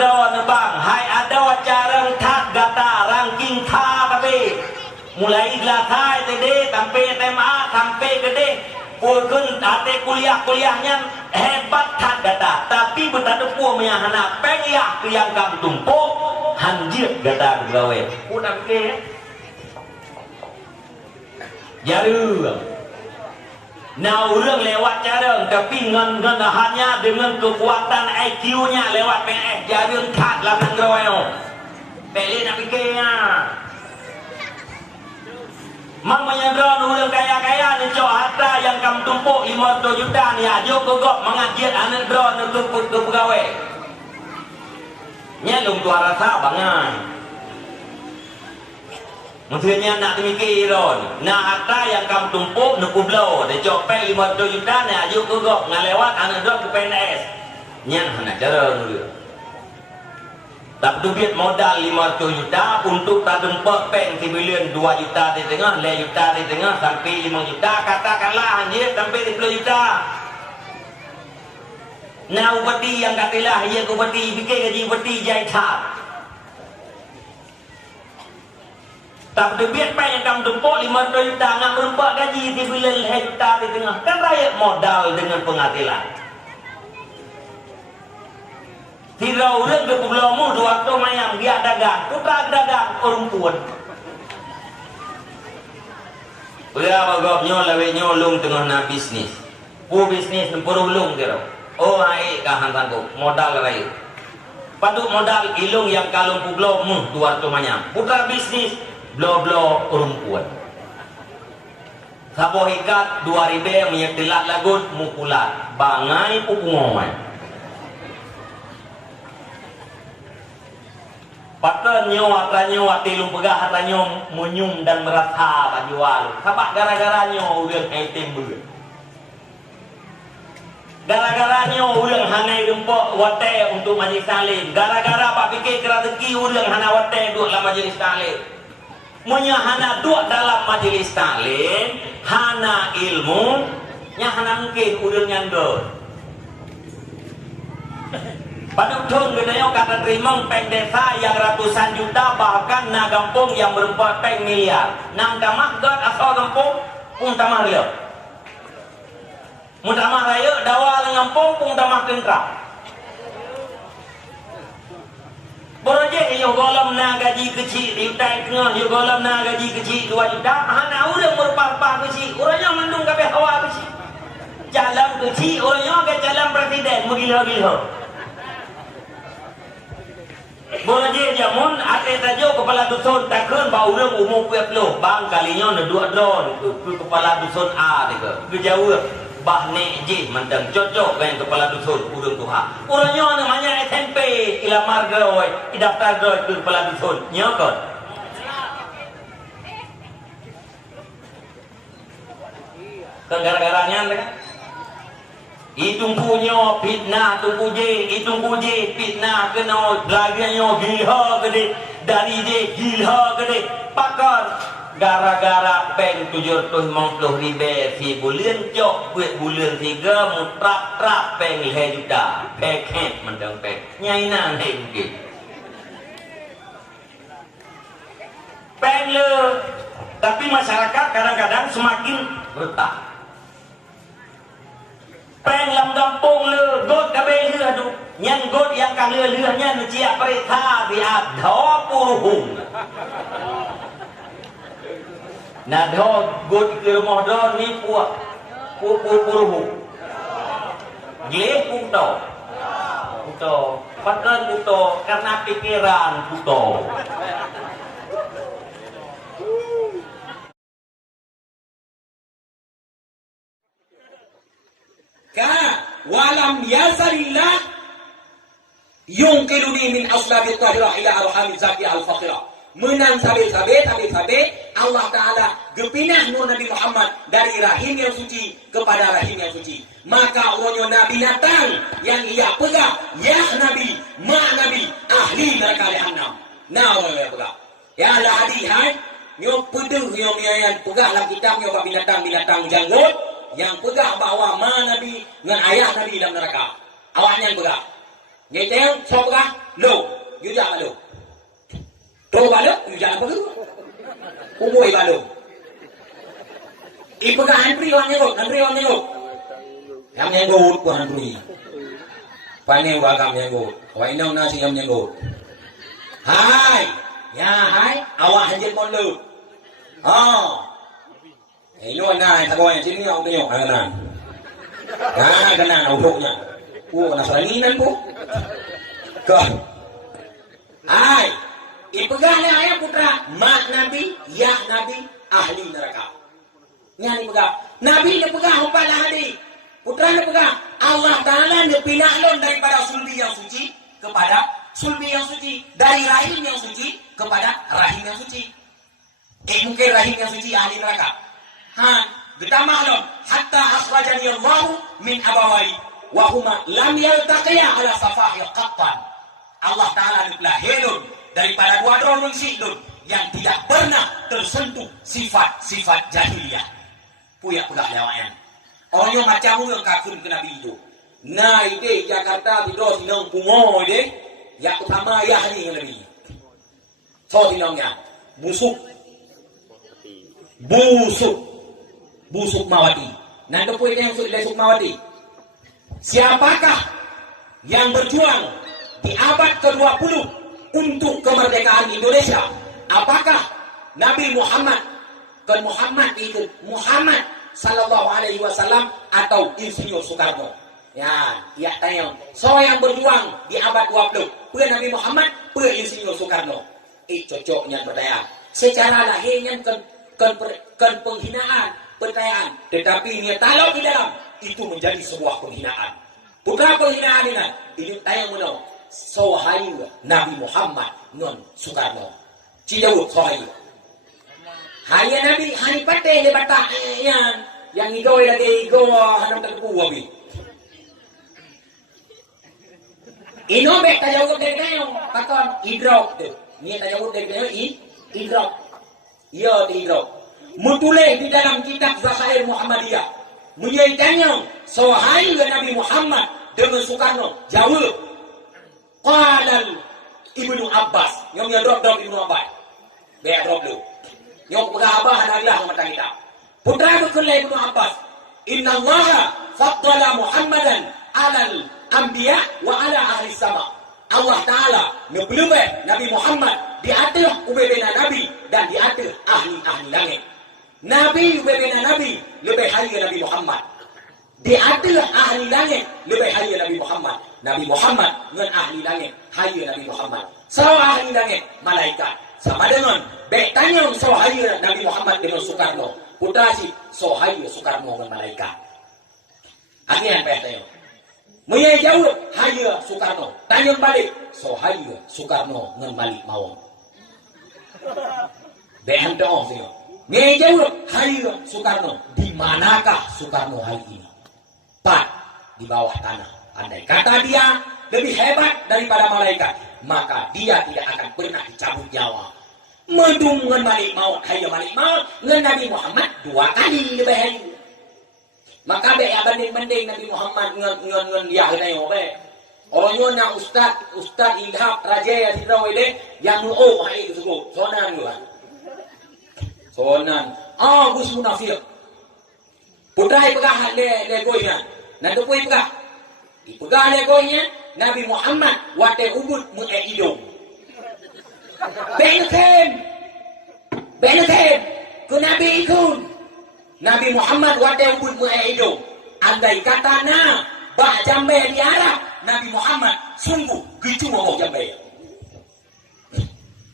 dro ne bang hai ada acara thak gata ranking tha kabe mulai latai tede sampai SMA sampai gede pun ate kuliahnya hebat thak gata tapi betade pu menyahana pengyah ke yang kam tumpuk hanjir gata gawe udah ke jaru nah orang lewat cara tapi dengan hanya dengan kekuatan IQ-nya lewat PS jarum kat lah ngroyo pelih nak fikirnya mang menyandra orang kaya-kaya ni cok harta yang kamu tumpuk 50 juta ni ajo kegok mengajiat anak dro ke pegawai nya lung tua rasa bangan maksudnya nak mikir ron nak harta yang kamu tumpuk nak kublo dia copek 50 juta ni ajuk kegok ngalewat anak dok ke PNS nyan nak cara dulu tak duit modal 50 juta untuk tadun peng timbilion 2 juta di tengah 5 juta di tengah sampai 5 juta katakanlah anjir sampai 10 juta nah upati yang katilah ia upati fikir gaji upati jai thap tak duit apa yang kamu tumpuk 50 juta nak merempak gaji di bulan 5 juta di tengah kan rakyat modal dengan pengadilan tidak orang ke pebelamu 2 waktu mayang dia dagang putra dagang orang puan berapa gopnya lawe nyolong tengah na bisnis bisnis perulung kira oh hai kahan ko modal rayu paduk modal ilung yang kalung pebelamu 2 waktu mayang putra bisnis blo-blo perempuan saboh ikat 2000 menyetilat lagut mukulat bangai pupungoman patah nyawa tilung pegah hatanya menyum dan merasa bajual sabak gara-garanya ulang item ber gara-garanya ulang hanai rempok wate untuk majlis salim gara-gara pak fikir kerazeki ulang hana wate duduk dalam majlis salim menyahana duduk dalam majlis taklim hana ilmu nyahana mungkin udah nyandor pada ujung gedenya kata terima peng desa yang ratusan juta bahkan na kampung yang berempat peng miliar nang kamah god asal kampung pun tamah dia mun tamah raya dawa kampung pun tamah kentra Borojek yang golem na gaji kecil di utai tengah yang golem na gaji kecil 2 juta hana orang berpah-pah kecil orangnya mendung kabeh hawa kecil jalan kecil orangnya ke jalan presiden menggila-gila Borojek jamun ate tajo kepala dusun takun bau orang umum 20 bang kalinya na 2 drone ke kepala dusun A deka kejauh bah nek je mandang cocok dengan kepala dusun urang Tuhan orangnya namanya SMP ilamar groi daftar groi ke kepala dusun nyokot kan gara-garanya kan itung punya fitnah tunggu je fitnah kena belaganya gila gede dari je gila gede pakar gara-gara peng 750 ribu si bulan cok bulan 3 mutrap peng 5 juta peket mendang peng nyainan hengki peng le tapi masyarakat kadang-kadang semakin bertah peng lam kampung le god kabe le aduh nyan god yang kang le nyan cia perita di adho puruhung nah do god ke rumah do ni puruhung gle puto patran puto karena pikiran puto ka walam yazalillah yungkiluni min aslabi tahirah ila arhami zaki al-faqirah menang sabe Allah Ta'ala gepinah nur Nabi Muhammad dari rahim yang suci kepada rahim yang suci maka orangnya Nabi datang yang ia pegang ya Nabi ma Nabi ahli neraka jahannam nah orang pegang ya lah hadi hai nyo pedeng nyo miayan pegang dalam kitab nyo binatang janggut yang pegang bahawa ma Nabi dengan ayah Nabi dalam neraka awaknya pegang ngeteng so pegang Lo, you jangan lo. Tro balo, you jangan apa tu? Umoi balo. Ipaga handri orang nyengok. Yang nyengok ku handri. Pane wagam nyengok. Wainau nasi yang nyengok. Hai, ya hai, awak hanjit mon lo. Lo nai tak boleh sini aku tengok kanan. Kanan autuknya. Nasraninan po. Kan. Hai, ipegang ayat putra, mak Nabi, ya Nabi, ahli neraka. Yang dipegang. Nabi dia pegang humpala hadi. Putra dia pegang. Allah Ta'ala dia pindah lon daripada sulbi yang suci kepada sulbi yang suci. Dari rahim yang suci kepada rahim yang suci. Mungkin rahim yang suci ahli neraka. Getamah lon. Hatta akhrajani Allah min abawai. Wahuma lam yaltaqiya ala safahil qattan. Allah Ta'ala dia helun daripada dua dorong sidun yang tidak pernah tersentuh sifat-sifat jahiliyah. Puyak pula lawan. Orang macam orang kakun ke Nabi itu. Nah ide Jakarta tidur sinong pungo ide. Yang utama ayah ni yang Nabi. So sinongnya busuk mawati. Nanti pun yang busuk mawati. Siapakah yang berjuang di abad ke-20 untuk kemerdekaan Indonesia? Apakah Nabi Muhammad itu Muhammad sallallahu alaihi wasallam atau Insinyur Soekarno? Ya tanya. So yang berjuang di abad 20, pe Nabi Muhammad, pe Insinyur Soekarno. Cocoknya pertanyaan. Secara lahirnya kan penghinaan, pertanyaan. Tetapi ini kalau di dalam itu menjadi sebuah penghinaan. Putra penghinaan ini tanya menau. So hayu Nabi Muhammad non Soekarno. Cidawut so hayu. Hanya Nabi, hanya patah dia batak yang igoi lagi hanam terku wabi. Inobek tajawut dari kayo, takon hidrok tu. Ni tajawut dari kayo hidrok. Ya hidrok. Mutuleh di dalam kitab Zakhair Muhammadiyah. Menyaitanya sahai Nabi Muhammad dengan Soekarno. Jawab. Qalal Ibnu Abbas. Yang drop Ibnu Abbas. Biar drop dulu. Yang berabah adalah mata kita. Putra berkala Ibnu Abbas. Inna Allah faddala Muhammadan alal anbiya wa ala ahli sama. Allah Ta'ala ngebelubeh Nabi Muhammad di atas ubebena Nabi dan di atas ahli-ahli langit. Nabi ubebena Nabi lebih haya Nabi Muhammad. Di atas ahli langit lebih haya Nabi Muhammad. Nabi Muhammad dengan ahli langit haya Nabi Muhammad. So ahli langit malaikat. Sama dengan tanya sohaya Nabi Muhammad dengan Soekarno. Putra si sohaya Soekarno dengan malaikat. Akhirnya tanya. Mereka jawab haya Soekarno. Tanya balik sohaya Soekarno dengan balik mau. Behan doang sih. Mereka jawab haya Soekarno. Di manakah Soekarno hari ini? Di bawah tanah. Andai kata dia lebih hebat daripada malaikat, maka dia tidak akan pernah dicabut nyawa. Mendung dengan balik maut, hanya balik maut dengan Nabi Muhammad 2 kali lebih hari. Maka banding Nabi Muhammad dengan dia kena yang baik. Orangnya nak Ustaz Ilham Raja yang tidak boleh yang hari itu sebut. Sonan juga. Sonan. Gus munafik. Putra ipegah le goynya. Nanti pun ipegah. Ipegah le goynya. Nabi Muhammad wate ubud mu'idum. Benekem ke Nabi ikun. Nabi Muhammad wate ubud mu'idum. Andai kata bah jambe di Arab, Nabi Muhammad sungguh gitu ngomong jambe.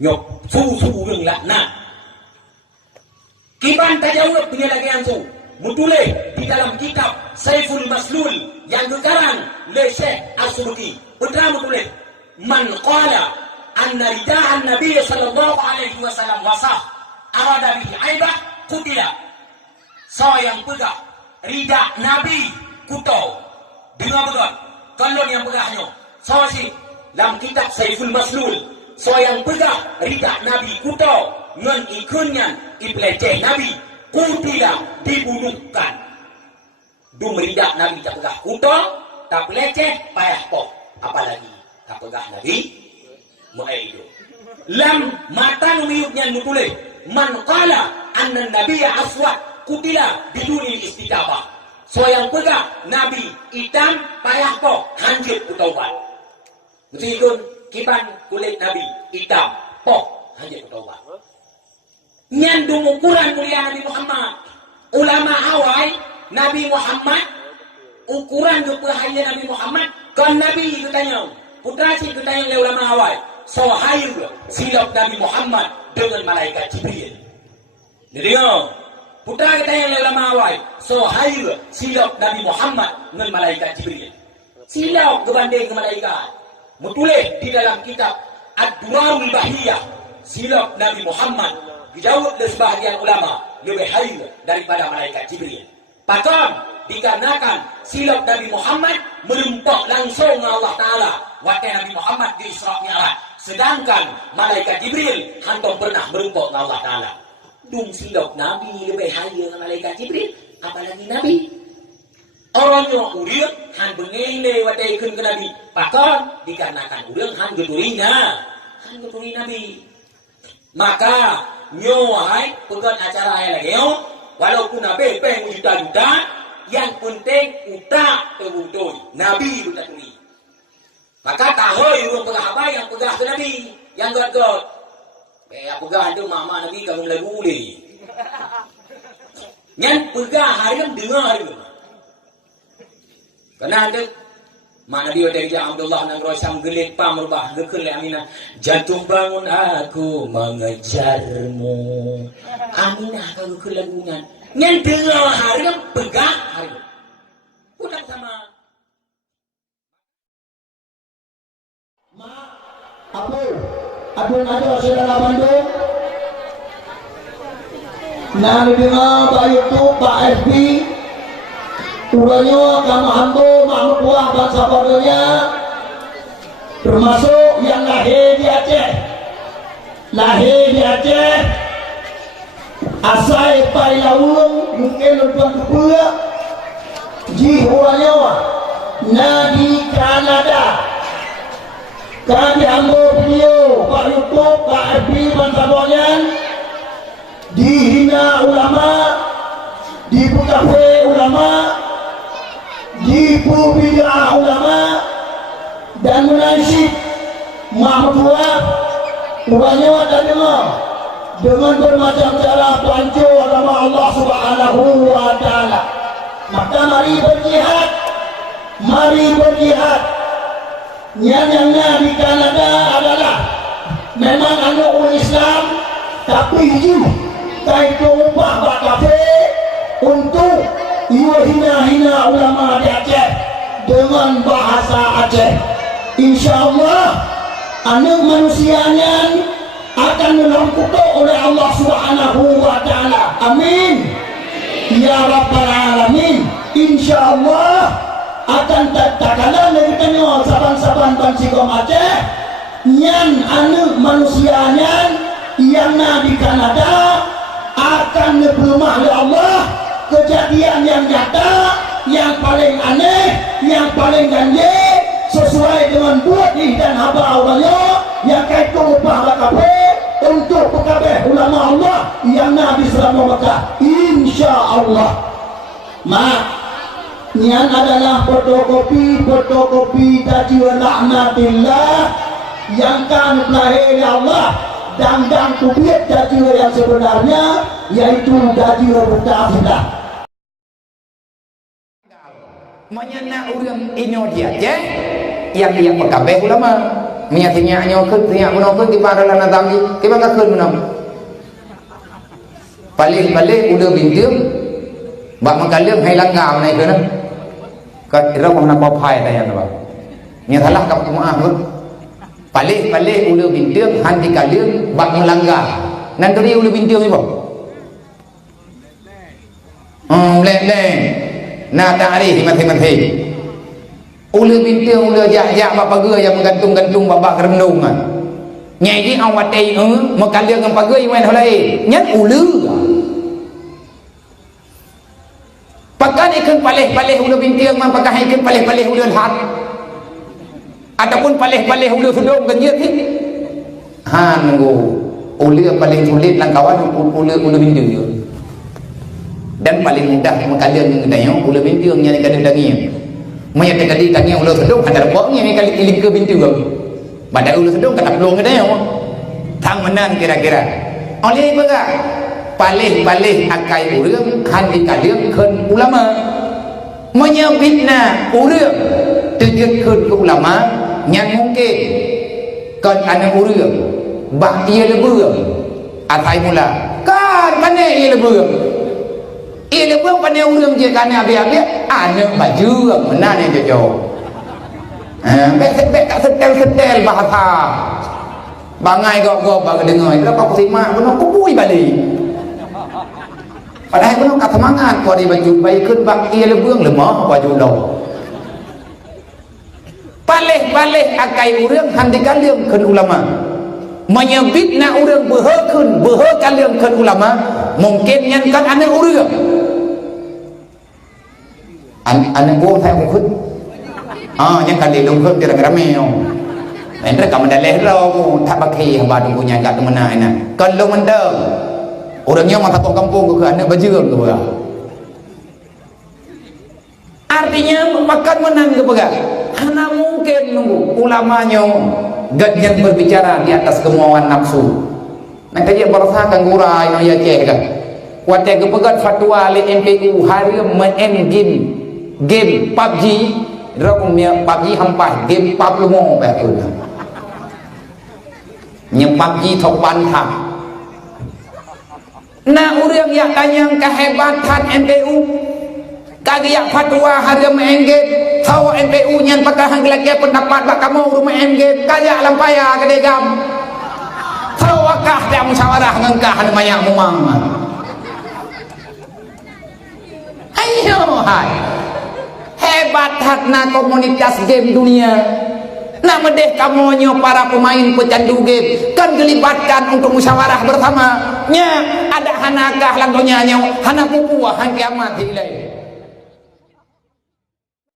Nyok su yang laknat. Kiban tajawab punya lagi yang su. Mutuleh di dalam kitab Saiful Maslul yang dikarang oleh Syekh As-Subki. Putra mutuleh. Man qala anna rida'an Nabi sallallahu alaihi wasallam wasah arada bihi aibah qutila. So yang pegang rida Nabi kuto. Dengar betul. Kalau yang pegahnya. So si dalam kitab Saiful Maslul. So yang pegang rida Nabi kuto. Ngan ikunnya ipleceh Nabi. Kutila dibunuhkan. Dumeridak Nabi tak pegah kuto, tak peleceh, payah pok. Apalagi tak pegah Nabi muai itu. Lam matan miuknya mutuleh man qala anna nabiyya aswad kutila biduni istikabah. So yang pegang Nabi hitam payah kok hanjit bertaubat. Mesti ikut kiban kulit Nabi hitam pok hanjit bertaubat. Nyandung ukuran mulia Nabi Muhammad. Ulama awal Nabi Muhammad ukuran kepahaya Nabi Muhammad kan Nabi katanya. Putra si katanya oleh ulama awal. So hayu silap Nabi Muhammad dengan malaikat Jibril. Jadi putra kita yang lama awal, so hayu silap Nabi Muhammad dengan malaikat Jibril. Silap kebanding ke malaikat. Mutulih di dalam kitab Ad-Duwarul Bahiyah, silap Nabi Muhammad dijawab oleh sebahagian ulama lebih hayu daripada malaikat Jibril. Pakam dikarenakan silap Nabi Muhammad merempak langsung dengan Allah Ta'ala wakil Nabi Muhammad di Isra' Mi'raj. Sedangkan malaikat Jibril hantar pernah merempak dengan Allah Ta'ala. Dung silap Nabi lebih hayu dengan malaikat Jibril, apalagi Nabi. Orangnya udah han bengele watai kun ke Nabi. Pakam dikarenakan udah han geturi Nabi. Maka nyoai pegang acara yang lagi walaupun Nabi peng juta-juta, yang penting utak terbuntui Nabi utak turi. Maka tahu yang pegah apa yang pegah ke Nabi, yang got-got. Yang pegah tu mama Nabi kamu lagu boleh. Yang pegah hari yang dengar hari tu. Karena ada mak Nabi dari Abdullah nang rosam gelit pam rubah gekele Aminah. Jatuh bangun aku mengejarmu. Aminah kalau kelagungan. Yang dengar hari yang pegah hari tu. Bukan sama. Apa? Adun ada saudara Bandung. Nah, dengar Pak YouTube, Pak FB. Uranya kamu hantu makhluk buah bangsa bordernya. Termasuk yang lahir di Aceh. Lahir di Aceh. Asal Pai Lawung mungkin lepas kepula. Ji uranya nah di Kanada. Kami ambil video Pak YouTube, Pak FB, bangsa Bonyan dihina ulama, dipukafe ulama, dipubida'ah ulama dan menasyid mahmudah uranya dan dengar dengan bermacam cara pancur agama Allah Subhanahu wa ta'ala. Maka mari berjihad. Nyanyangnya di Kanada adalah memang anak Islam, tapi kaitu upah bak kafe untuk hina ulama di Aceh dengan bahasa Aceh. InsyaAllah anak manusianya akan dilampukan oleh Allah Subhanahu wa ta'ala. Amin ya Rabbal Alamin. InsyaAllah akan tak-takalan dari tanya saban-saban bansikom Aceh yang anak manusianya yang di Kanada akan diperumah oleh Allah. Kejadian yang nyata, yang paling aneh, yang paling ganjil sesuai dengan buat dan haba awalnya yang kaitu upah bakabe untuk pekabe ulama Allah yang Nabi selama Mekah. InsyaAllah Nian adalah fotokopi tajwid rahmatillah yang kan lahir Allah dan kubiat tajwid yang sebenarnya yaitu tajwid bertafidah. Menyana urang inyo dia je yang pekabeh ulama menyatinya anyo keun tia kuno keun di padalan natami ke bangka keun menam paling udah bintim bak mengkalim hai langgam naik keun ka iraw na papai tayan ba nya salah ka jemaah pun paling udah bintim han di kalim bak melanggar nan tadi udah bintim ni ba le na ta'rif mati ulah bintim ulah jak bak pagai yang menggantung babak rendung nyai di awat ai mengkalim dengan pagai main holai nyat ulah pakan ikan palih ulah bintiang man pakai ikan palih ulah hat ataupun palih ulah sedom kan dia han nunggu ulia paling sulit langkawan ulia bintu dan paling mudah mengkalian dengan ulia bintu yang kada dangi maya tadi dangi ulia sedung ada poknya ni kali ilik ke bintu kau pada ulia sedung kata pelong kada tang menang kira-kira oleh apa paling akai ulia kan dikalian kan ulama menyebitna ulia tujuan kan ke ulama yang mungkin kan anak uria bah ia lebur atai mula kan pandai ia lebur pandai uria je kan habis anak baju mana ni jojo bet setel bahasa bangai gok bagi dengar berapa aku simak penuh kupui balik padahal penuh kat semangat kau di baju baikkan bak ia lebur lemah baju lo balik akai urang handikan liang kan ulama menyebitna urang behekan liang kan ulama mungkin yang kan anak urang anak gua saya ikut yang kali lung kan kira-kira meo mereka kamu dah lehro tak pakai hamba punya kat mana ina kan lu mendem orangnya mata kampung ke anak bajirang ke berah artinya makan menang ke berah hana mungkin nunggu ulamanya gadjan berbicara di atas kemauan nafsu nak dia berasakan gurai no ya ceh kan kuat ke pegat fatwa le MPU hari main game PUBG rokumnya PUBG hampa game PUBG lumo ba tu nya PUBG thopan thang na urang ya kanyang kehebatan MPU kagak fatwa harga main game tahu MPU nyan pakai hanglake pendapat bak kamu rumah main game kaya lampaya kedegam tahu akah dia musyawarah ngengkah banyak mumang ayo hai hebat hatna komunitas game dunia nak medeh kamonyo para pemain pecandu game kan dilibatkan untuk musyawarah bersama nya ada hanakah langgonya hana pupuah han kiamat hilai